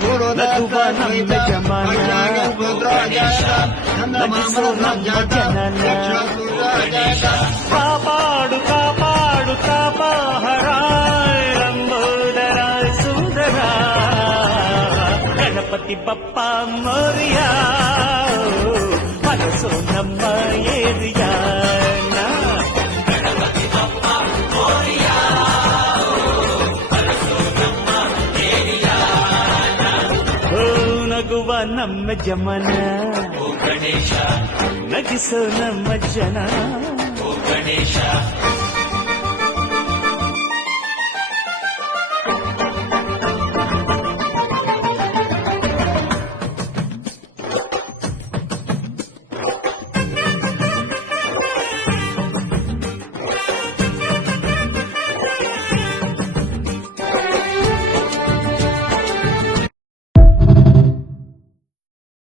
ನಗುವ ನಮ್ಮ ಜಮಾನ ನಗಿಸೋ ನಮ್ಮ ಜನನ ಕಾಪಾಡು ಕಾಪಾಡು ತಾಪಹರಾಯ ಲಂಬೋದರ ಸುಂದರ ಗಣಪತಿ ಬಪ್ಪ ಮೋರಿಯ ಮನಸ್ಸು ನಮ್ಮ ಏರಿಯಾನ ನಗುವ ನಮ್ಮ ಜಮನ ಗಣೇಶ ನಗಿಸೋ ನಮ್ಮ ಜನ ಗಣೇಶ